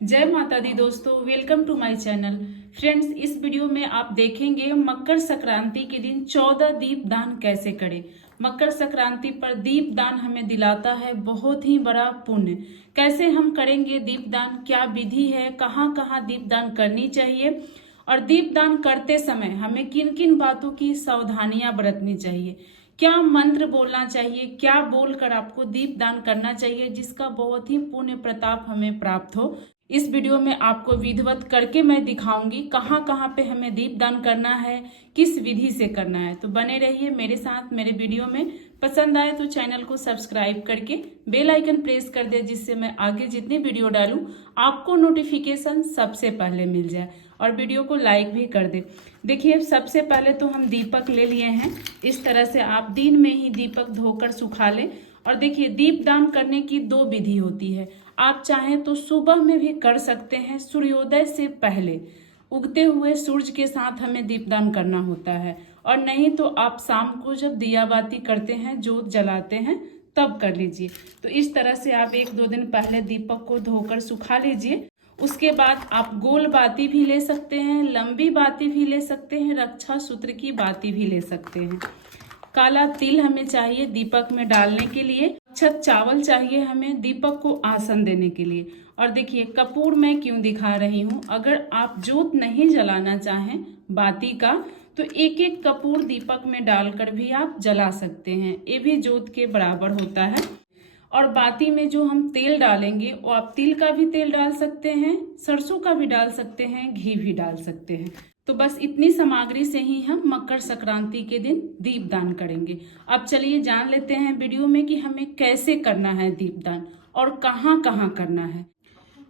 जय माता दी दोस्तों, welcome to my channel. Friends, इस वीडियो में आप देखेंगे मकर संक्रांति के दिन 14 दीप दान कैसे करें। मकर संक्रांति पर दीप दान हमें दिलाता है बहुत ही बड़ा पुण्य। कैसे हम करेंगे दीप दान, क्या विधि है, कहाँ कहाँ दीप दान करनी चाहिए और दीप दान करते समय हमें किन किन बातों की सावधानियां बरतनी चाहिए, क्या मंत्र बोलना चाहिए, क्या बोलकर आपको दीप दान करना चाहिए जिसका बहुत ही पुण्य प्रताप हमें प्राप्त हो। इस वीडियो में आपको विधिवत करके मैं दिखाऊंगी कहाँ कहाँ पे हमें दीप दान करना है, किस विधि से करना है। तो बने रहिए मेरे साथ मेरे वीडियो में। पसंद आए तो चैनल को सब्सक्राइब करके बेल आइकन प्रेस कर दे, जिससे मैं आगे जितनी वीडियो डालूं आपको नोटिफिकेशन सबसे पहले मिल जाए, और वीडियो को लाइक भी कर दे। देखिए, सबसे पहले तो हम दीपक ले लिए हैं। इस तरह से आप दिन में ही दीपक धोकर सुखा लें। और देखिए, दीप दान करने की दो विधि होती है। आप चाहें तो सुबह में भी कर सकते हैं, सूर्योदय से पहले उगते हुए सूरज के साथ हमें दीपदान करना होता है। और नहीं तो आप शाम को जब दिया बाती करते हैं, जोत जलाते हैं, तब कर लीजिए। तो इस तरह से आप 1-2 दिन पहले दीपक को धोकर सुखा लीजिए। उसके बाद आप गोल बाती भी ले सकते हैं, लंबी बाती भी ले सकते हैं, रक्षा सूत्र की बाती भी ले सकते हैं। काला तिल हमें चाहिए दीपक में डालने के लिए। अक्षत चावल चाहिए हमें दीपक को आसन देने के लिए। और देखिए, कपूर मैं क्यों दिखा रही हूँ। अगर आप जोत नहीं जलाना चाहें बाती का, तो एक एक कपूर दीपक में डालकर भी आप जला सकते हैं, ये भी जोत के बराबर होता है। और बाती में जो हम तेल डालेंगे वो आप तिल का भी तेल डाल सकते हैं, सरसों का भी डाल सकते हैं, घी भी डाल सकते हैं। तो बस इतनी सामग्री से ही हम मकर संक्रांति के दिन दीपदान करेंगे। अब चलिए जान लेते हैं वीडियो में कि हमें कैसे करना है दीपदान और कहाँ कहाँ करना है।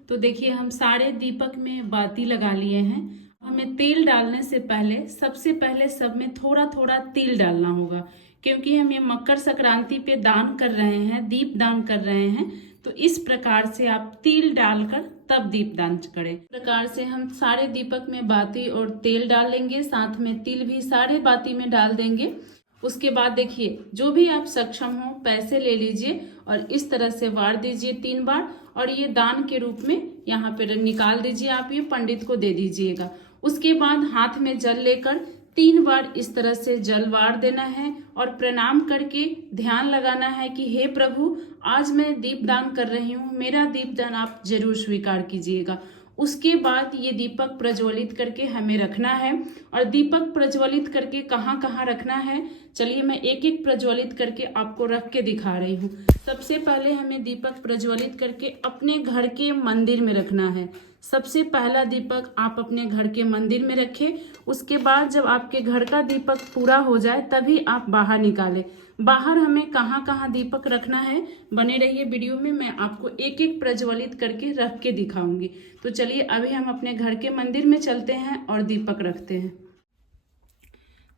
तो देखिए, हम सारे दीपक में बाती लगा लिए हैं। हमें तेल डालने से पहले सबसे पहले सब में थोड़ा थोड़ा तिल डालना होगा, क्योंकि हम ये मकर संक्रांति पे दान कर रहे हैं, दीप दान कर रहे हैं। तो इस प्रकार से आप तिल डालकर तब दीप दान करें। इस प्रकार से हम सारे दीपक में बाती और तेल डालेंगे, साथ में तिल भी सारे बाती में डाल देंगे। उसके बाद देखिए, जो भी आप सक्षम हो पैसे ले लीजिए और इस तरह से वार दीजिए 3 बार, और ये दान के रूप में यहाँ पे निकाल दीजिए। आप ये पंडित को दे दीजिएगा। उसके बाद हाथ में जल लेकर 3 बार इस तरह से जल वार देना है और प्रणाम करके ध्यान लगाना है कि हे प्रभु, आज मैं दीपदान कर रही हूँ, मेरा दीपदान आप जरूर स्वीकार कीजिएगा। उसके बाद ये दीपक प्रज्वलित करके हमें रखना है। और दीपक प्रज्वलित करके कहाँ कहाँ रखना है, चलिए मैं एक एक प्रज्वलित करके आपको रख के दिखा रही हूँ। सबसे पहले हमें दीपक प्रज्वलित करके अपने घर के मंदिर में रखना है। सबसे पहला दीपक आप अपने घर के मंदिर में रखें। उसके बाद जब आपके घर का दीपक पूरा हो जाए तभी आप बाहर निकालें। बाहर हमें कहाँ कहाँ दीपक रखना है, बने रहिए वीडियो में, मैं आपको एक एक प्रज्वलित करके रख के दिखाऊंगी। तो चलिए अभी हम अपने घर के मंदिर में चलते हैं और दीपक रखते हैं।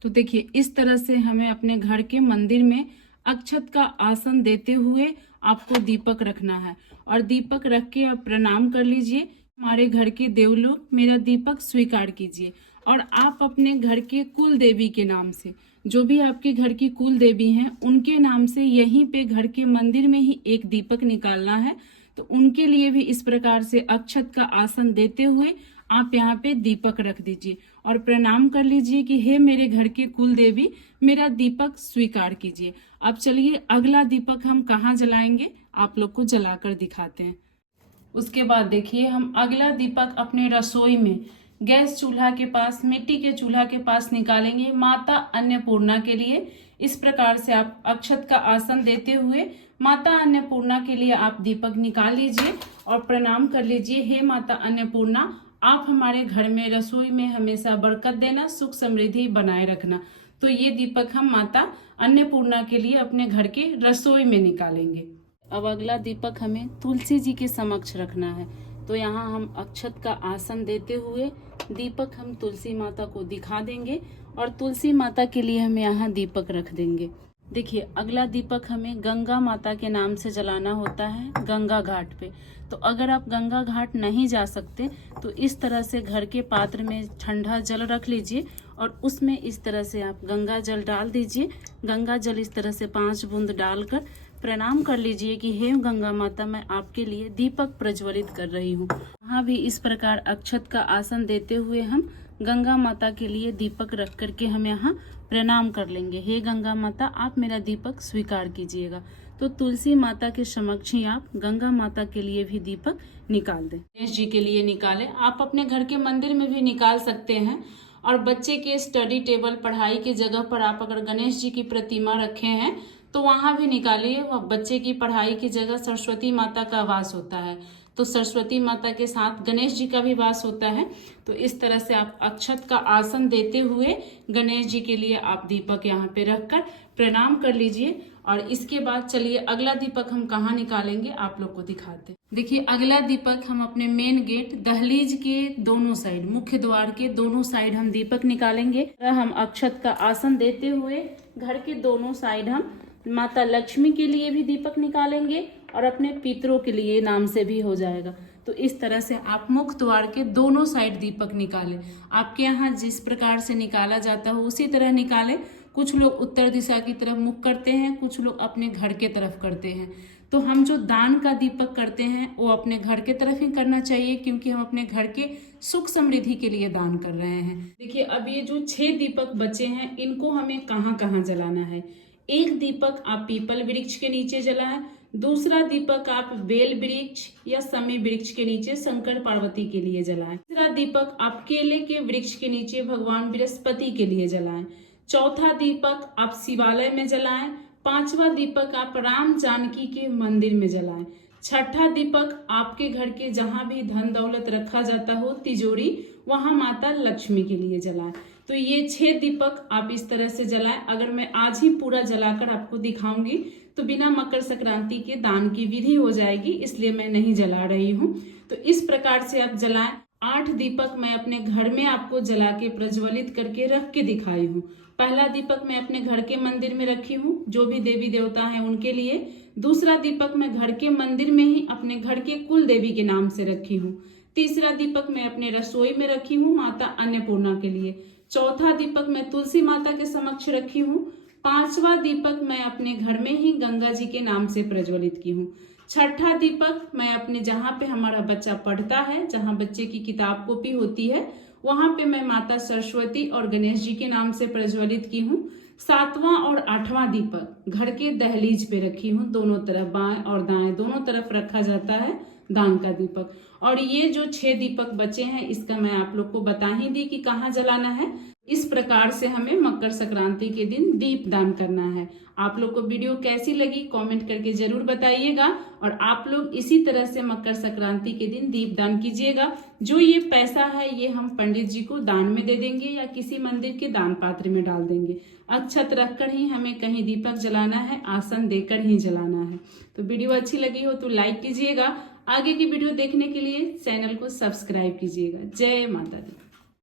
तो देखिए, इस तरह से हमें अपने घर के मंदिर में अक्षत का आसन देते हुए आपको दीपक रखना है। और दीपक रख के आप प्रणाम कर लीजिए। हमारे घर के देवलोक, मेरा दीपक स्वीकार कीजिए। और आप अपने घर के कुल देवी के नाम से, जो भी आपके घर की कुल देवी हैं, उनके नाम से यहीं पे घर के मंदिर में ही एक दीपक निकालना है। तो उनके लिए भी इस प्रकार से अक्षत का आसन देते हुए आप यहाँ पे दीपक रख दीजिए और प्रणाम कर लीजिए कि हे मेरे घर की कुल देवी, मेरा दीपक स्वीकार कीजिए। अब चलिए अगला दीपक हम कहाँ जलाएंगे, आप लोग को जलाकर दिखाते हैं। उसके बाद देखिए, हम अगला दीपक अपने रसोई में गैस चूल्हा के पास, मिट्टी के चूल्हा के पास निकालेंगे माता अन्नपूर्णा के लिए। इस प्रकार से आप अक्षत का आसन देते हुए माता अन्नपूर्णा के लिए आप दीपक निकाल लीजिए और प्रणाम कर लीजिए, हे माता अन्नपूर्णा, आप हमारे घर में रसोई में हमेशा बरकत देना, सुख समृद्धि बनाए रखना। तो ये दीपक हम माता अन्नपूर्णा के लिए अपने घर के रसोई में निकालेंगे। अब अगला दीपक हमें तुलसी जी के समक्ष रखना है। तो यहाँ हम अक्षत का आसन देते हुए दीपक हम तुलसी माता को दिखा देंगे और तुलसी माता के लिए हम यहाँ दीपक रख देंगे। देखिए, अगला दीपक हमें गंगा माता के नाम से जलाना होता है गंगा घाट पे। तो अगर आप गंगा घाट नहीं जा सकते तो इस तरह से घर के पात्र में ठंडा जल रख लीजिए और उसमें इस तरह से आप गंगा जल डाल दीजिए। गंगा जल इस तरह से 5 बूंद डालकर प्रणाम कर लीजिए कि हे गंगा माता, मैं आपके लिए दीपक प्रज्वलित कर रही हूँ। यहाँ भी इस प्रकार अक्षत का आसन देते हुए हम गंगा माता के लिए दीपक रख करके हम यहाँ प्रणाम कर लेंगे। हे गंगा माता, आप मेरा दीपक स्वीकार कीजिएगा। तो तुलसी माता के समक्ष ही आप गंगा माता के लिए भी दीपक निकाल दें। गणेश जी के लिए निकालें, आप अपने घर के मंदिर में भी निकाल सकते हैं। और बच्चे के स्टडी टेबल, पढ़ाई की जगह पर आप अगर गणेश जी की प्रतिमा रखे हैं तो वहां भी निकालिए। वह बच्चे की पढ़ाई की जगह सरस्वती माता का वास होता है, तो सरस्वती माता के साथ गणेश जी का भी वास होता है। तो इस तरह से आप अक्षत का आसन देते हुए गणेश जी के लिए आप दीपक यहाँ पे रखकर प्रणाम कर लीजिए। और इसके बाद चलिए अगला दीपक हम कहाँ निकालेंगे आप लोग को दिखाते। देखिए अगला दीपक हम अपने मेन गेट, दहलीज के दोनों साइड, मुख्य द्वार के दोनों साइड हम दीपक निकालेंगे। हम अक्षत का आसन देते हुए घर के दोनों साइड हम माता लक्ष्मी के लिए भी दीपक निकालेंगे और अपने पितरों के लिए, नाम से भी हो जाएगा। तो इस तरह से आप मुख्य द्वार के दोनों साइड दीपक निकालें। आपके यहाँ जिस प्रकार से निकाला जाता हो उसी तरह निकालें। कुछ लोग उत्तर दिशा की तरफ मुख करते हैं, कुछ लोग अपने घर के तरफ करते हैं। तो हम जो दान का दीपक करते हैं वो अपने घर के तरफ ही करना चाहिए, क्योंकि हम अपने घर के सुख समृद्धि के लिए दान कर रहे हैं। देखिए अब ये जो 6 दीपक बचे हैं इनको हमें कहाँ कहाँ जलाना है। एक दीपक आप पीपल वृक्ष के नीचे जलाएं, दूसरा दीपक आप बेल वृक्ष या समी वृक्ष के नीचे शंकर पार्वती के लिए जलाएं, तीसरा दीपक आप केले के वृक्ष के नीचे भगवान बृहस्पति के लिए जलाएं, चौथा दीपक आप शिवालय में जलाएं, पांचवा दीपक आप राम जानकी के मंदिर में जलाएं, छठा दीपक आपके घर के जहां भी धन दौलत रखा जाता हो, तिजोरी, वहां माता लक्ष्मी के लिए जलाएं। तो ये 6 दीपक आप इस तरह से जलाएं। अगर मैं आज ही पूरा जलाकर आपको दिखाऊंगी तो बिना मकर संक्रांति के दान की विधि हो जाएगी, इसलिए मैं नहीं जला रही हूँ। तो इस प्रकार से आप जलाएं। 8 दीपक मैं अपने घर में आपको जला के प्रज्वलित करके रख के दिखाई हूँ। पहला दीपक मैं अपने घर के मंदिर में रखी हूँ, जो भी देवी देवता हैं उनके लिए। दूसरा दीपक मैं घर के मंदिर में ही अपने घर के कुल देवी के नाम से रखी हूँ। तीसरा दीपक मैं अपने रसोई में रखी हूँ माता अन्नपूर्णा के लिए। चौथा दीपक मैं तुलसी माता के समक्ष रखी हूँ। पांचवा दीपक मैं अपने घर में ही गंगा जी के नाम से प्रज्वलित की हूँ। छठा दीपक मैं अपने जहाँ पे हमारा बच्चा पढ़ता है, जहाँ बच्चे की किताब कॉपी होती है, वहां पे मैं माता सरस्वती और गणेश जी के नाम से प्रज्वलित की हूँ। सातवां और आठवां दीपक घर के दहलीज पे रखी हूँ, दोनों तरफ, बाएं और दाएं दोनों तरफ रखा जाता है दान का दीपक। और ये जो 6 दीपक बचे हैं इसका मैं आप लोग को बता ही दी कि कहाँ जलाना है। इस प्रकार से हमें मकर संक्रांति के दिन दीप दान करना है। आप लोग को वीडियो कैसी लगी कमेंट करके जरूर बताइएगा। और आप लोग इसी तरह से मकर संक्रांति के दिन दीप दान कीजिएगा। जो ये पैसा है ये हम पंडित जी को दान में दे देंगे या किसी मंदिर के दान पात्र में डाल देंगे। अक्षत रखकर ही हमें कहीं दीपक जलाना है, आसन देकर ही जलाना है। तो वीडियो अच्छी लगी हो तो लाइक कीजिएगा। आगे की वीडियो देखने के लिए चैनल को सब्सक्राइब कीजिएगा। जय माता दी।